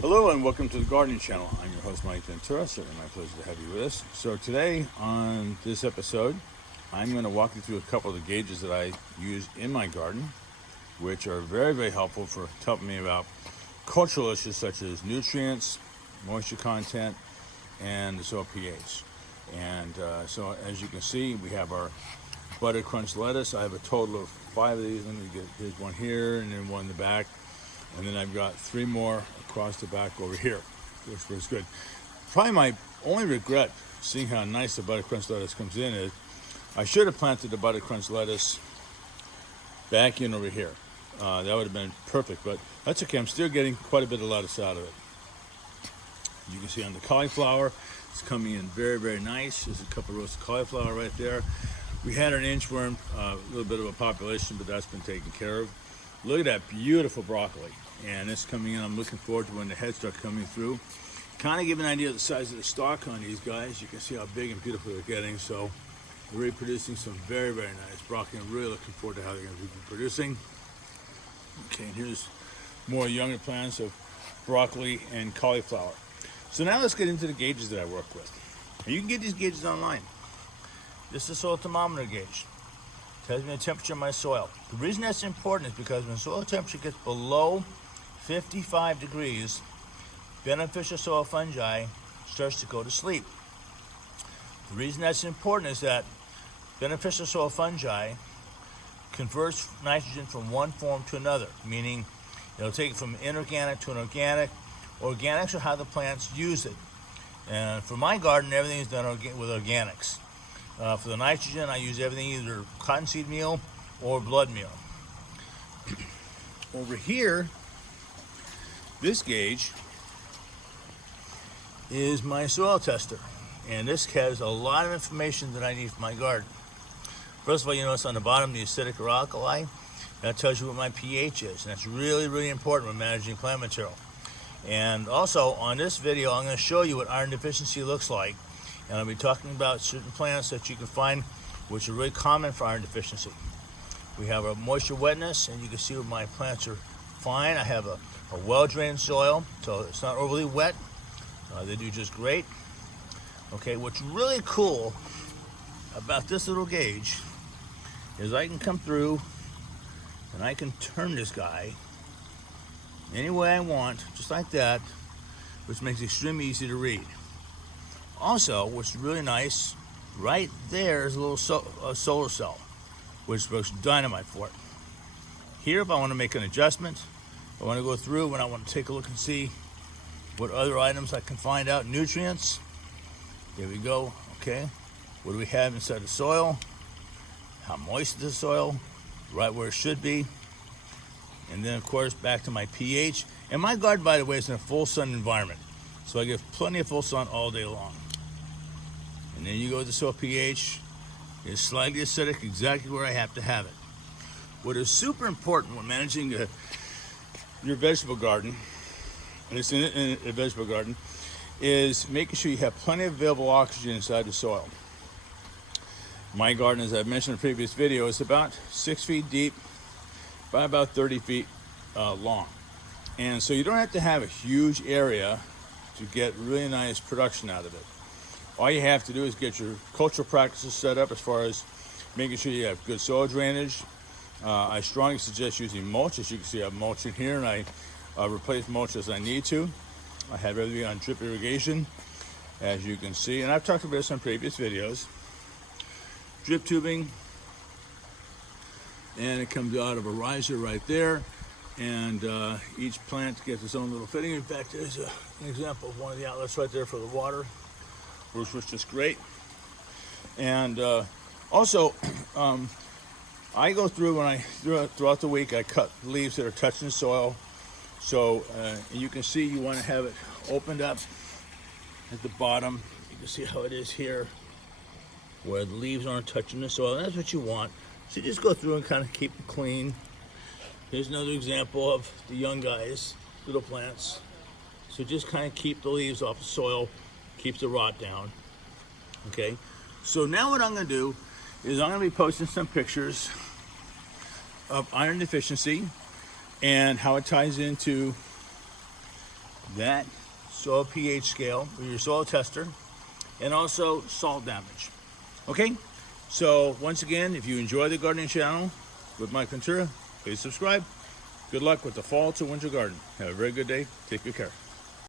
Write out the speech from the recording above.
Hello and welcome to the Gardening Channel. I'm your host Mike Ventura. Certainly my pleasure to have you with us. So today on this episode, I'm going to walk you through a couple of the gauges that I use in my garden, which are very, very helpful for helping me about cultural issues such as nutrients, moisture content, and the soil pH. And so as you can see, we have our butter crunch lettuce. I have a total of 5 of these. Here's one here and then one in the back. And then I've got 3 more across the back over here, which was good. Probably my only regret, seeing how nice the butter crunch lettuce comes in, is I should have planted the butter crunch lettuce back in over here. That would have been perfect, but that's okay. I'm still getting quite a bit of lettuce out of it. You can see on the cauliflower, it's coming in very, very nice. There's a couple of rows of cauliflower right there. We had an inchworm, a little bit of a population, but that's been taken care of. Look at that beautiful broccoli, and it's coming in. I'm looking forward to when the heads start coming through. Kind of give an idea of the size of the stalk on these guys. You can see how big and beautiful they're getting. So we're really producing some very, very nice broccoli. I'm really looking forward to how they're going to be producing. Okay, and here's more younger plants of broccoli and cauliflower. So now let's get into the gauges that I work with. And you can get these gauges online. This is a soil thermometer gauge. Tells me the temperature of my soil. The reason that's important is because when soil temperature gets below 55 degrees, beneficial soil fungi starts to go to sleep. The reason that's important is that beneficial soil fungi converts nitrogen from one form to another, meaning it'll take it from inorganic to an organic. Organics are how the plants use it. And for my garden, everything is done with organics. For the nitrogen, I use everything either cottonseed meal or blood meal. Over here, this gauge is my soil tester. And this has a lot of information that I need for my garden. First of all, you notice on the bottom the acidic or alkali. That tells you what my pH is. And that's really, really important when managing plant material. And also, on this video, I'm going to show you what iron deficiency looks like. And I'll be talking about certain plants that you can find which are really common for iron deficiency. We have a moisture wetness, and you can see where my plants are fine. I have a well-drained soil, so it's not overly wet. They do just great. Okay, what's really cool about this little gauge is I can come through and I can turn this guy any way I want, just like that, which makes it extremely easy to read. Also, what's really nice, right there is a little solar cell, which works dynamite for it. Here, if I want to make an adjustment, I want to go through and I want to take a look and see what other items I can find out. Nutrients, there we go, okay. What do we have inside the soil? How moist is the soil? Right where it should be. And then, of course, back to my pH. And my garden, by the way, is in a full sun environment. So I get plenty of full sun all day long. And then you go to the soil pH. It's slightly acidic, exactly where I have to have it. What is super important when managing your vegetable garden, and it's in a vegetable garden, is making sure you have plenty of available oxygen inside the soil. My garden, as I've mentioned in a previous video, is about 6 feet deep by about 30 feet long. And so you don't have to have a huge area to get really nice production out of it. All you have to do is get your cultural practices set up as far as making sure you have good soil drainage. I strongly suggest using mulch. As you can see, I have mulch in here, and I replace mulch as I need to. I have everything on drip irrigation, as you can see, and I've talked about this on previous videos. Drip tubing, and it comes out of a riser right there, and each plant gets its own little fitting. In fact, there's an example of one of the outlets right there for the water. Works just great. And also, I go through throughout the week, I cut leaves that are touching the soil. So you can see you want to have it opened up at the bottom. You can see how it is here, where the leaves aren't touching the soil. And that's what you want. So just go through and kind of keep it clean. Here's another example of the young guys, little plants. So just kind of keep the leaves off the soil, keeps the rot down. Okay, so now what I'm going to do is I'm going to be posting some pictures of iron deficiency and how it ties into that soil pH scale with your soil tester, and also salt damage. Okay, so once again, if you enjoy the gardening channel with Mike Ventura, please subscribe. Good luck with the fall to winter garden. Have a very good day. Take good care.